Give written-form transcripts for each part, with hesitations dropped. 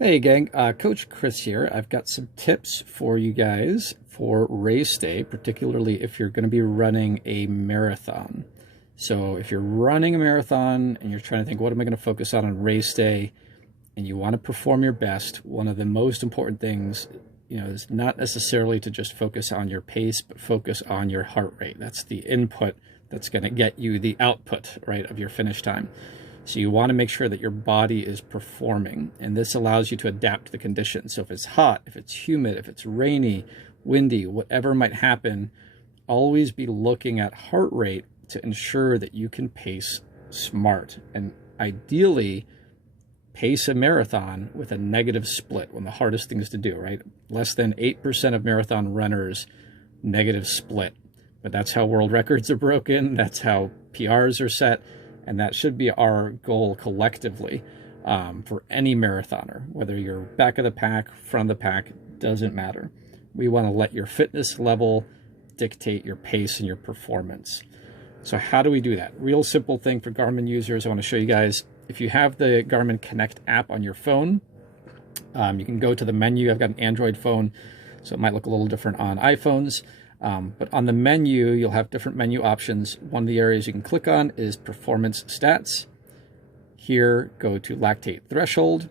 Hey gang, Coach Chris here. I've got some tips for you guys for race day, particularly if you're going to be running a marathon. So if you're running a marathon and you're trying to think, what am I going to focus on race day, and you want to perform your best, one of the most important things, is not necessarily to just focus on your pace, but focus on your heart rate. That's the input that's going to get you the output, right, of your finish time. So you want to make sure that your body is performing, and this allows you to adapt to the conditions. So if it's hot, if it's humid, if it's rainy, windy, whatever might happen, always be looking at heart rate to ensure that you can pace smart, and ideally pace a marathon with a negative split, one of the hardest things to do, right? Less than 8% of marathon runners negative split, but that's how world records are broken, that's how PRs are set. And that should be our goal collectively for any marathoner, whether you're back of the pack, front of the pack, doesn't matter. We want to let your fitness level dictate your pace and your performance. So how do we do that? Real simple thing for Garmin users. I want to show you guys, if you have the Garmin Connect app on your phone, you can go to the menu. I've got an Android phone, so it might look a little different on iPhones. But on the menu, you'll have different menu options. One of the areas you can click on is Performance Stats. Here, go to Lactate Threshold,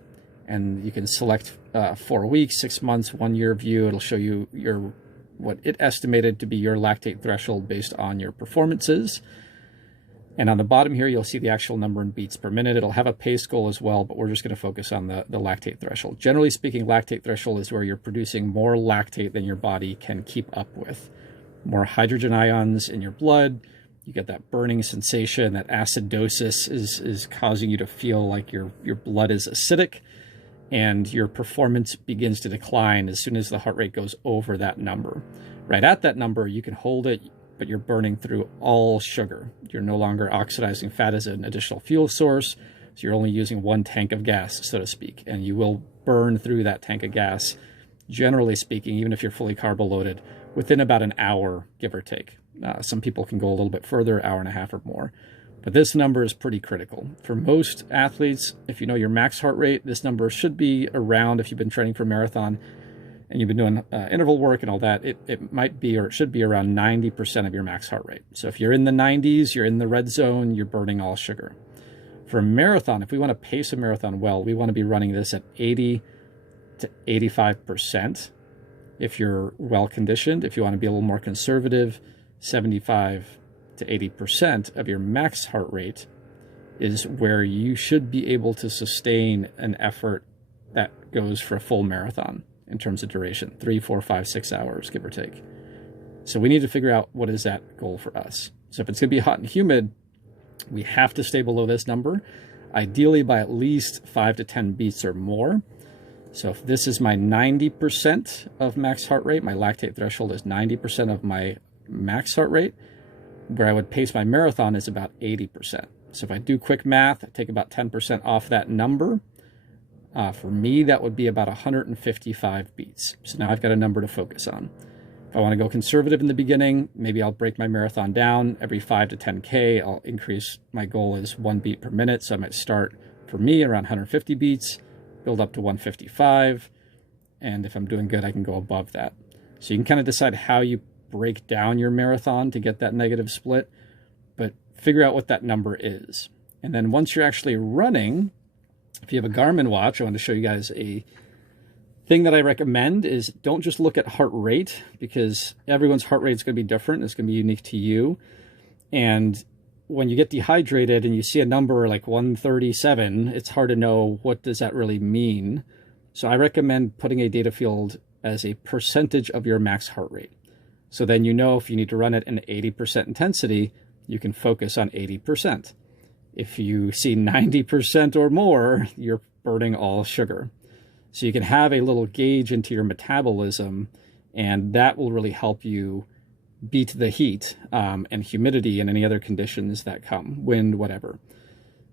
and you can select 4 weeks, 6 months, 1 year view. It'll show you what it estimated to be your lactate threshold based on your performances. And on the bottom here, you'll see the actual number in beats per minute. It'll have a pace goal as well, but we're just going to focus on the lactate threshold. Generally speaking, lactate threshold is where you're producing more lactate than your body can keep up with. More hydrogen ions in your blood, you get that burning sensation, that acidosis is causing you to feel like your blood is acidic, and your performance begins to decline as soon as the heart rate goes over that number. Right at that number, you can hold it, but you're burning through all sugar. You're no longer oxidizing fat as an additional fuel source, so you're only using one tank of gas, so to speak, and you will burn through that tank of gas, generally speaking, even if you're fully carbo loaded, within about an hour, give or take. Some people can go a little bit further, hour and a half or more. But this number is pretty critical. For most athletes, if you know your max heart rate, this number should be around, if you've been training for marathon and you've been doing interval work and all that, it might be, or it should be around 90% of your max heart rate. So if you're in the 90s, you're in the red zone, you're burning all sugar. For a marathon, if we want to pace a marathon well, we want to be running this at 80 to 85%. If you're well conditioned, if you want to be a little more conservative, 75 to 80% of your max heart rate is where you should be able to sustain an effort that goes for a full marathon in terms of duration, 3, 4, 5, 6 hours, give or take. So we need to figure out what is that goal for us. So if it's going to be hot and humid, we have to stay below this number, ideally by at least 5 to 10 beats or more. So if this is my 90% of max heart rate, my lactate threshold is 90% of my max heart rate, where I would pace my marathon is about 80%. So if I do quick math, I take about 10% off that number. For me, that would be about 155 beats. So now I've got a number to focus on. If I want to go conservative in the beginning, maybe I'll break my marathon down. Every 5 to 10K, I'll increase, my goal is 1 beat per minute. So I might start, for me, around 150 beats, build up to 155, and if I'm doing good, I can go above that. So you can kind of decide how you break down your marathon to get that negative split, but figure out what that number is. And then once you're actually running, if you have a Garmin watch, I want to show you guys a thing that I recommend is don't just look at heart rate, because everyone's heart rate is going to be different. It's going to be unique to you. And when you get dehydrated and you see a number like 137, it's hard to know what does that really mean. So I recommend putting a data field as a percentage of your max heart rate. So then you know if you need to run it in 80% intensity, you can focus on 80%. If you see 90% or more, you're burning all sugar. So you can have a little gauge into your metabolism, and that will really help you beat the heat and humidity and any other conditions that come, wind, whatever.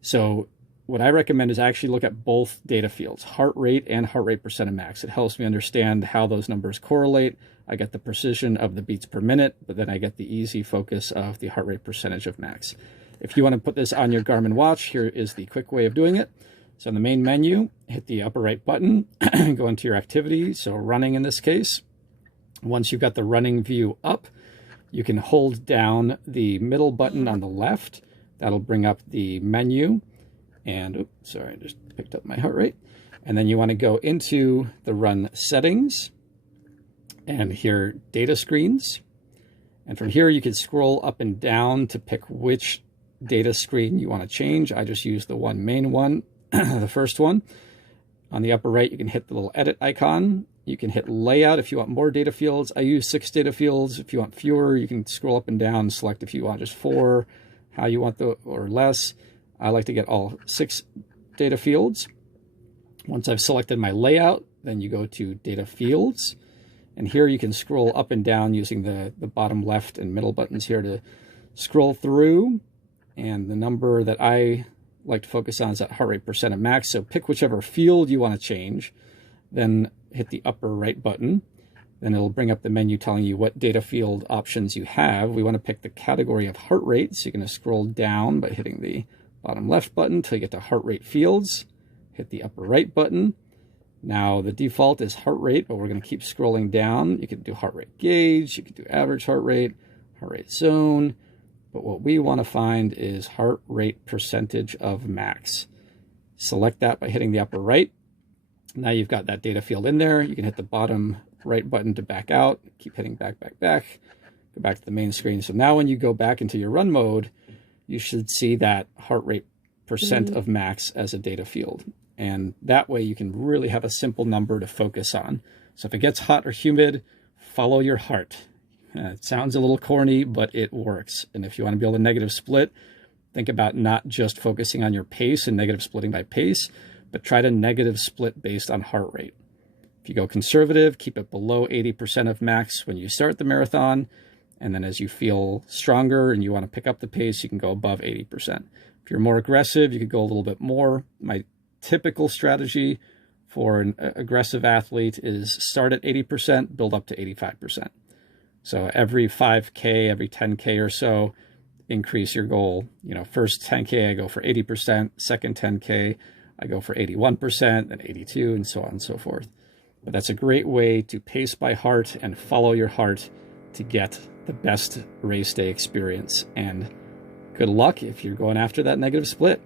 So what I recommend is actually look at both data fields, heart rate and heart rate percent of max. It helps me understand how those numbers correlate. I get the precision of the beats per minute, but then I get the easy focus of the heart rate percentage of max. If you want to put this on your Garmin watch, here is the quick way of doing it. So in the main menu, hit the upper right button, go into your activity, so running in this case. Once you've got the running view up, you can hold down the middle button on the left. That'll bring up the menu. And, oops, sorry, I just picked up my heart rate. And then you want to go into the run settings and here data screens. And from here, you can scroll up and down to pick which data screen you want to change. I just use the main one, the first one. On the upper right, you can hit the little edit icon. You can hit layout if you want more data fields. I use 6 data fields. If you want fewer, you can scroll up and down and select if you want just 4, how you want or less. I like to get all 6 data fields. Once I've selected my layout, then you go to data fields. And here you can scroll up and down using the bottom left and middle buttons here to scroll through. And the number that I like to focus on is that heart rate percent of max. So pick whichever field you want to change, then hit the upper right button. Then it'll bring up the menu telling you what data field options you have. We want to pick the category of heart rate. So you're going to scroll down by hitting the bottom left button until you get to heart rate fields. Hit the upper right button. Now the default is heart rate, but we're going to keep scrolling down. You can do heart rate gauge, you can do average heart rate zone. But what we want to find is heart rate percentage of max. Select that by hitting the upper right. Now you've got that data field in there. You can hit the bottom right button to back out. Keep hitting back. Go back to the main screen. So now when you go back into your run mode, you should see that heart rate percent of max as a data field. And that way you can really have a simple number to focus on. So if it gets hot or humid, follow your heart. It sounds a little corny, but it works. And if you want to be able to negative split, think about not just focusing on your pace and negative splitting by pace, but try to negative split based on heart rate. If you go conservative, keep it below 80% of max when you start the marathon. And then as you feel stronger and you want to pick up the pace, you can go above 80%. If you're more aggressive, you could go a little bit more. My typical strategy for an aggressive athlete is start at 80%, build up to 85%. So every 5K, every 10K or so, increase your goal. You know, first 10K, I go for 80%. Second 10K, I go for 81%, then 82, and so on and so forth. But that's a great way to pace by heart and follow your heart to get the best race day experience. And good luck if you're going after that negative split.